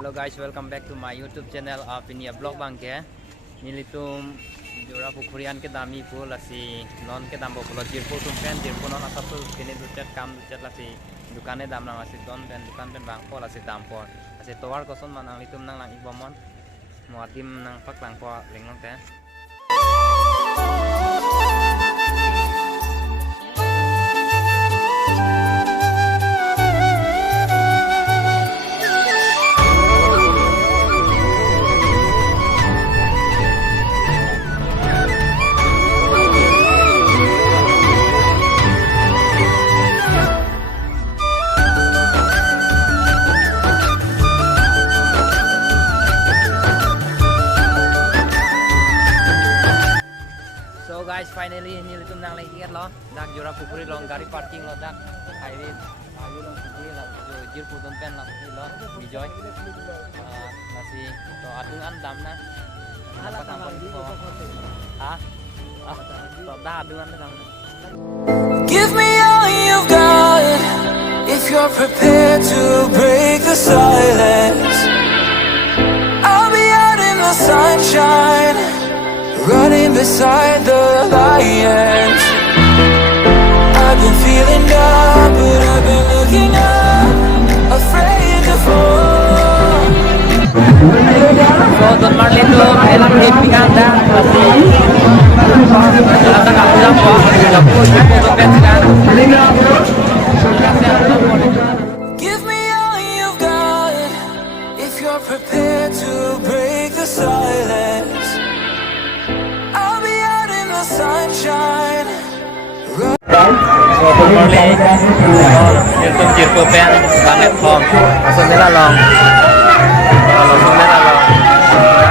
Hello guys, welcome back to my YouTube channel of Inia Vlog Bangke. Nilitum jura pukurian ke dami pul lasi non ke dam bokulo jirpo tumpen jirpo non asap tu kini ducet kam ducet lasi dukane dam nang lasi don pen dukan pen bangpo lasi dampor lasi towar koson manang litum nang lang ibomon muatim nang pak langpo linglong te. So guys, finally nilitum nang lagi kan lo, dak jura pukuri long gari parking lo dak highway ayu long pukuri lo jir putun pen lo lo bijoy masih to adungan dam na apa tampon ko ha to da adungan dam. Give me all you've got if you're prepared to break the silence. I'll be out in the sunshine, running beside the lions. I've been feeling down, but I've been looking up, afraid to fall. So Don Marlin tu elang camping anda masih jalan tengah pulang po, aku jumpa dompet kan. Give me all you've got if you're prepared to break the silence. I'll be out in the sunshine. So Don Marlin nilitum jirpo pen banget home, masuk nila long. Kalau sudah kalau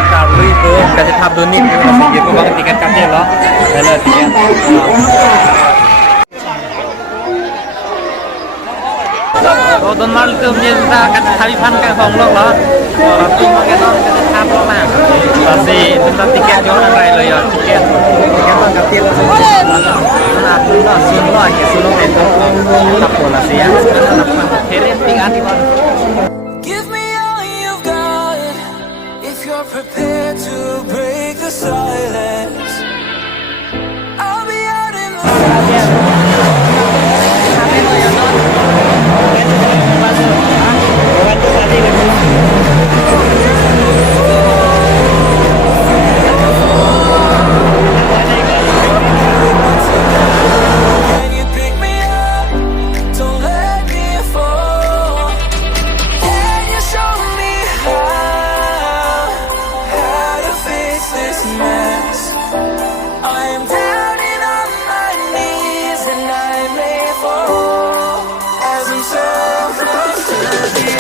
kalau itu kasih tahap dunia itu masih jirpo banget tiket kapnya lo, ada tiket. So Don Marlin itu menjadi kan tarifan kan hong lo, orang tu mungkin orang kasih tahap lo lah, masih tentang tiket jualan lain lo ya tiket bang kapnya lo. Nah, itu sih lo aja sih lo itu tak boleh sih ya, sekarang kirim tinggal di mana. Give me all you've got if you're prepared to break the silence. I'll be out in the Can you pick me up? Don't let me fall. Can you show me how to fix this mess? I am down and on my knees and I may fall as I'm so close to the edge.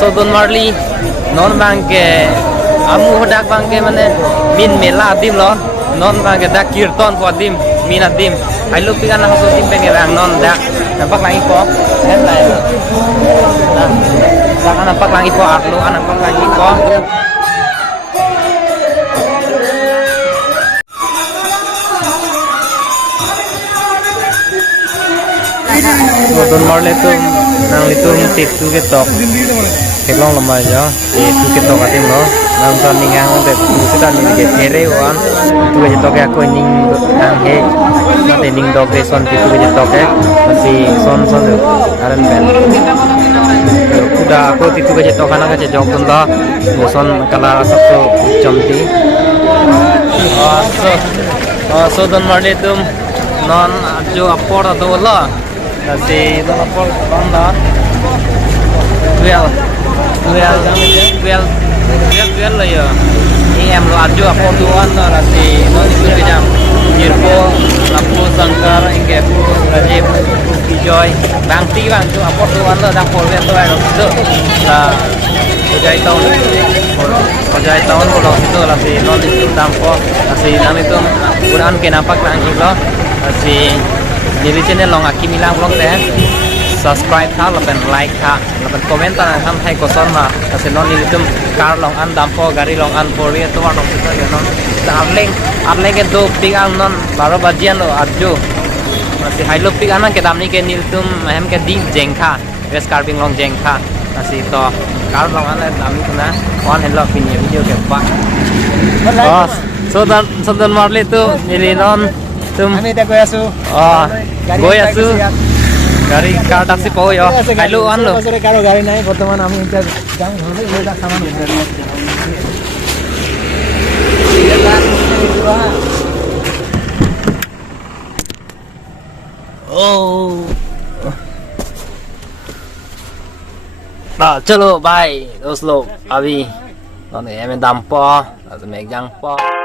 So Don Marlin non bangke amu hodak bangke mane min mela adim lo non bangke dak kirton po adim min adim ai lu pikan haso tim pengen bang non dak nampak lagi po en lai dak nampak lagi po atlu nampak lagi po. Don Marlin tu nang litung titu ketok keklong lemah aja titu ketok atim lo nang son ningang untuk kita nih kere wan itu aja toke aku ning nang he nanti ning dog son titu aja toke masih son son aren ben udah aku titu ke jatuh kanan ke jauh pun dah bosan kalah satu jomti so don marde tum non jo apor atau lah si don apor banda well lah ya ini em lo ajo apor tuan lah si non itu kejam Jirpo Lapu Sangkar Inggepu Rajib Kijoy Bangti bang tu apor tuan lah dah pol tu ada itu lah Kojai tahun kalau itu lah si non itu tampo si nam itu Quran ke nampak lagi lo si jadi channel long aki milang long teh subscribe tha lapen like tha lapen komentar ham hai koson ma si non itu car long an tampo gari long an pori itu warna itu ya non arleng ke do pigang non baro bajian lo arju masih hai lo pigang ke damni ke nil tum hem ke ding jengkha west carving long jengkha masih to car long an damni tu na one hello video ke pak so dan marle tu jadi non tum আমি এটা গৈ আছো গৈ আছো গাড়ী কাৰ টাক্সি পাও yo কাইলো আন লো বছৰে কাৰো গাড়ী নাই বৰ্তমান আমি এতিয়া যাম ঘৰলৈ লৈ যা সামান चलो बाय दोस्त लोग अभी एम दाम पो मेघ जंग पो